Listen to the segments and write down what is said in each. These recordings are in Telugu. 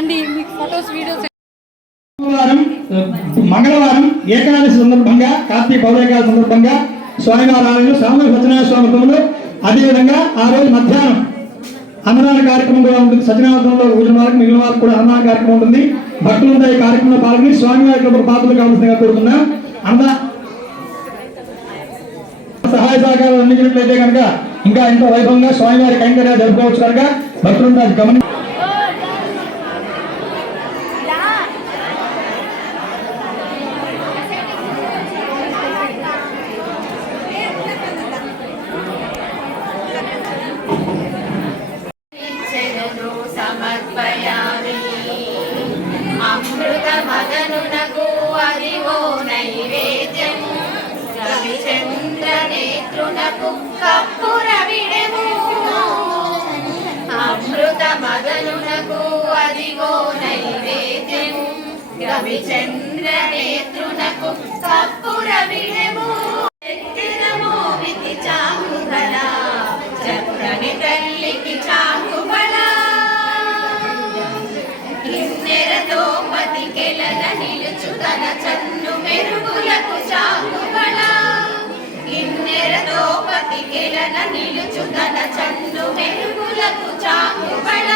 రండి మీకు ఫొటోస్ వీడియోస్. మంగళవారం ఏకాదశి సందర్భంగా కార్తీక పౌరేకాల సందర్భంగా స్వామివారి ఆలయంలో సామూహిక సత్యనారాయణ స్వామి వ్రతములు, అదేవిధంగా ఆ రోజు మధ్యాహ్నం అన్నదాన కార్యక్రమం కూడా ఉంటుంది. సత్యనారాయణలో ఊరిన వారికి మిగిలిన వారికి కూడా అన్నదాన కార్యక్రమం ఉంటుంది. భక్తులంతా ఈ కార్యక్రమంలో పాల్గొని స్వామివారి యొక్క పాత్రలు కావాల్సిందిగా కోరుతున్నాం. సహాయ సహకారాలు అందించినట్లయితే కనుక ఇంకా ఎంతో వైభవంగా స్వామివారి కైంకర్యాలు జరుపుకోవచ్చు కనుక భక్తులంతా గమని అమృత మదనునకు అదివో నైవేద్యము, రవిచంద్ర నేత్రునకు కప్పుర విడెము. అమృత మదనునకు అదివో నైవేద్యము, రవిచంద్ర నేత్రునకు కప్పుర విడెము. వితి చాంగుబల చక్కని తల్లికి చాంగుబల, కిన్నెరతో పతికెలన నిలుచు తన చన్ను మెరుగులకు చాంగుబల. కిన్నెరతో పతికెలన నిలుచు తన చన్ను మెరుగులకు చాంగుబల.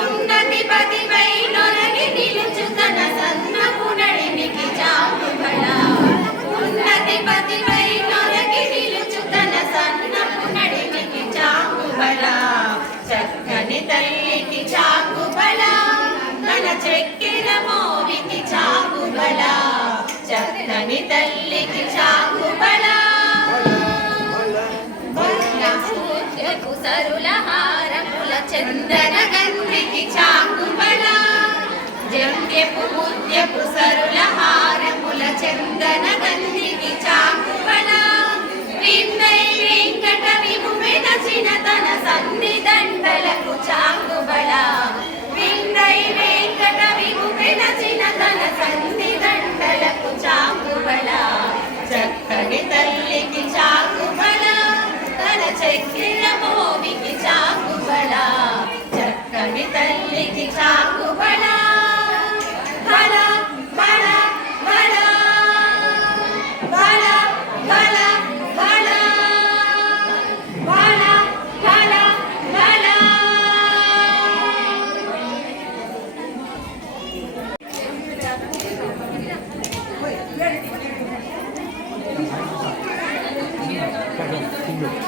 ఉన్నతి పతిపై నొరగి నిలుచు తన సన్నపు నడినికి చాంగుబల. ఉన్నతి పతిపై నొరగి నిలుచు తన సన్నపు నడినికి చాంగుబల. చక్కని తల్లికి చాంగుబల, తన చక్కెర మోవికి చాంగుబల. చక్కని తల్లికి చాంగుబల. పూజ్యపు సరుల హారముల చందన గంధికి చాంగుబల. జంధ్యపు పూజ్యపు సరుల హారముల చందన గంధికి చాంగుబల. విందై వెంకట విము వెదచిన తన సంధి దండలకు చాంగుబల. విందై వెంకట విము వెదచిన తన సంధి దండలకు చాంగుబల. చక్కని తల్లికి చాంగుబల, తన చక్కెర మోవికి చాంగుబల. చక్కని తల్లికి చాంగుబల. బల బల బల బల బల బల బల బల బల. Thank you.